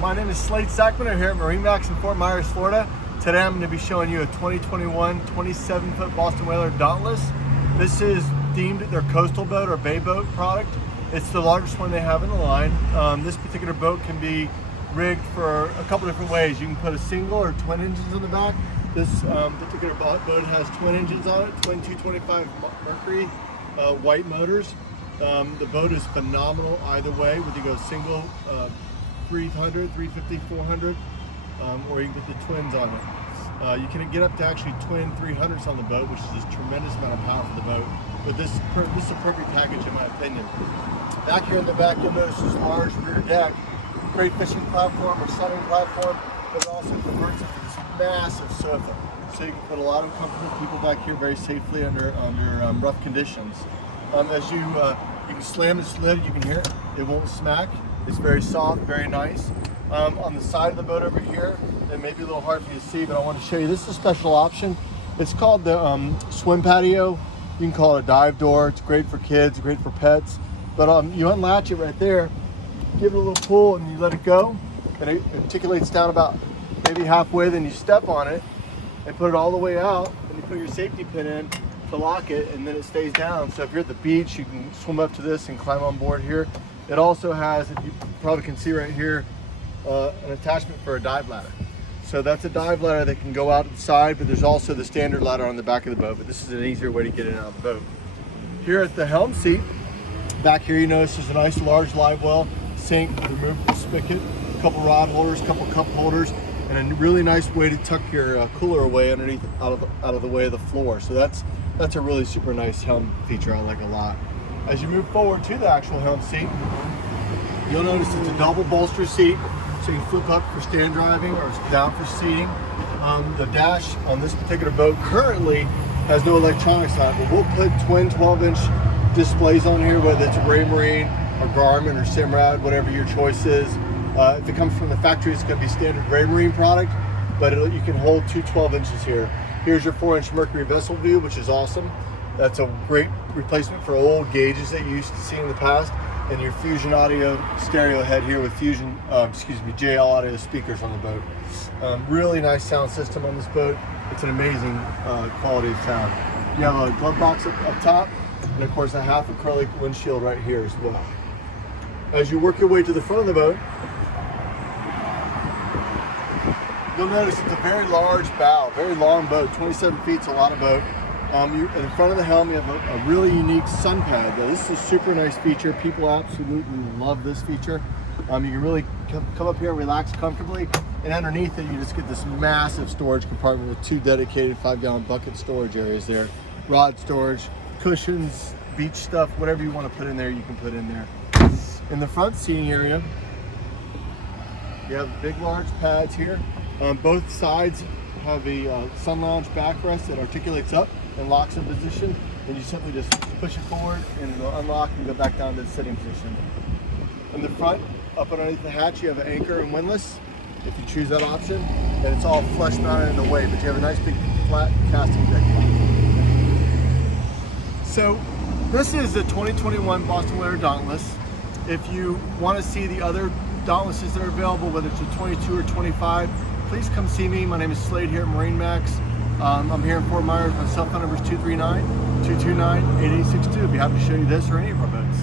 My name is Slade Sackman. I'm here at MarineMax in Fort Myers, Florida. Today I'm going to be showing you a 2021 27-foot Boston Whaler Dauntless. This is deemed their coastal boat or bay boat product. It's the largest one they have in the line. This particular boat can be rigged for a couple different ways. You can put a single or twin engines on the back. This particular boat has twin engines on it, twin 225 Mercury white motors. The boat is phenomenal either way, whether you go single 300, 350, 400, or you can put the twins on it. You can get up to actually twin 300s on the boat, which is a tremendous amount of power for the boat. But this is a perfect package in my opinion. Back here in the back, you'll notice this large rear deck. Great fishing platform or sunning platform, but it also converts into this massive sofa. So you can put a lot of comfortable people back here very safely under rough conditions. As you can slam this lid, you can hear it. It won't smack. It's very soft, very nice. On the side of the boat over here, it may be a little hard for you to see, but I want to show you. This is a special option. It's called the Swim Patio. You can call it a dive door. It's great for kids, great for pets. But you unlatch it right there, give it a little pull, and you let it go, and it articulates down about maybe halfway. Then you step on it and put it all the way out, and you put your safety pin in to lock it, and then it stays down. So if you're at the beach, you can swim up to this and climb on board here. It also has, if you probably can see right here, an attachment for a dive ladder. So that's a dive ladder that can go out the side, but there's also the standard ladder on the back of the boat, but this is an easier way to get in and out of the boat. Here at the helm seat, back here you notice there's a nice large live well sink, removable spigot, a couple rod holders, a couple cup holders, and a really nice way to tuck your cooler away underneath out of the way of the floor. So that's a really super nice helm feature I like a lot. As you move forward to the actual helm seat, you'll notice it's a double bolster seat, so you can flip up for stand driving or down for seating. The dash on this particular boat currently has no electronics on it, but we'll put twin 12-inch displays on here, whether it's Raymarine or Garmin or Simrad, whatever your choice is. If it comes from the factory, it's going to be standard Raymarine product, but you can hold two 12 inches here. Here's your 4-inch Mercury vessel view, which is awesome. That's a great replacement for old gauges that you used to see in the past, and your Fusion Audio stereo head here with Fusion, JL Audio speakers on the boat. Really nice sound system on this boat. It's an amazing quality of sound. You have a glove box up top, and of course a half acrylic windshield right here as well. As you work your way to the front of the boat, you'll notice it's a very large bow, very long boat. 27 feet is a lot of boat. In front of the helm, you have a really unique sun pad. Now, this is a super nice feature. People absolutely love this feature. You can really come up here and relax comfortably. And underneath it, you just get this massive storage compartment with two dedicated 5-gallon bucket storage areas there. Rod storage, cushions, beach stuff, whatever you want to put in there, you can put in there. In the front seating area, you have big, large pads here. Both sides have a sun lounge backrest that articulates up and locks in position, and you simply just push it forward and it'll unlock and go back down to the sitting position. In the front, up underneath the hatch, you have an anchor and windlass if you choose that option, and it's all flush mounted in the way, but you have a nice big flat casting deck platform. So this is the 2021 Boston Whaler Dauntless. If you want to see the other Dauntlesses that are available, whether it's a 22 or 25, please come see me. My name is Slade here at MarineMax. I'm here in Fort Myers. My cell phone number is 239-229-8862. I'd be happy to show you this or any of our boats.